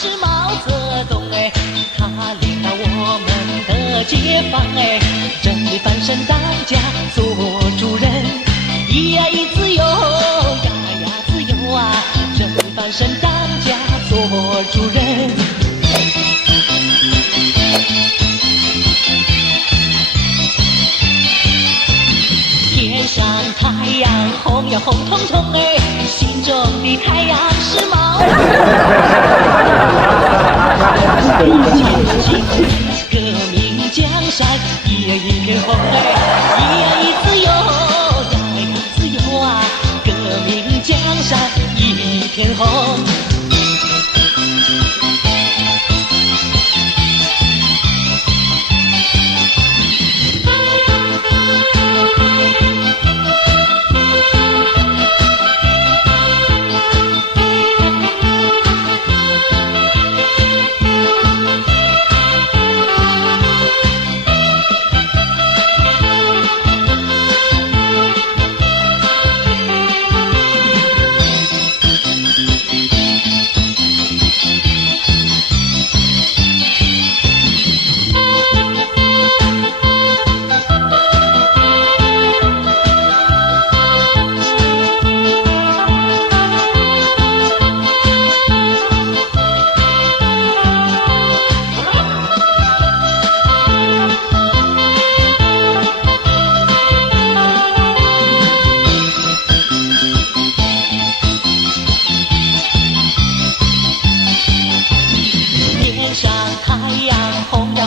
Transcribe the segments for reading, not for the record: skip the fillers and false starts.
是毛泽东哎，他领导我们的解放哎，真理翻身当家做主人，咿呀咿自由，呀呀自由啊，真理翻身当家做主人。天上太阳红呀红彤彤哎，心中的太阳是毛泽东。革命江山一片红哎，咿呀咿自由，呀呀自由啊，革命江山一片红。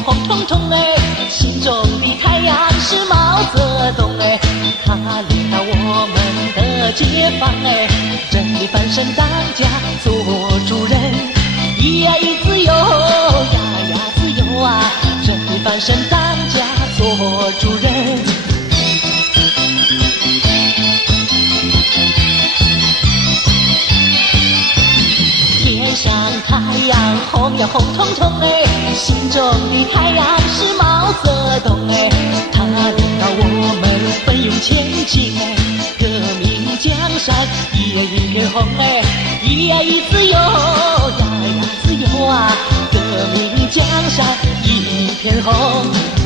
红彤彤哎，心中的太阳是毛泽东哎，他领导我们的解放哎，真理翻身当家做主人，咿呀咿自由，呀呀自由啊，真理翻身当家做主人。天上太阳红呀红彤彤哎，心中的太阳是毛泽东哎，他领导我们奋勇前进哎，革命江山一片红哎，咿呀咿自由，呀呀自由啊，革命江山一片红。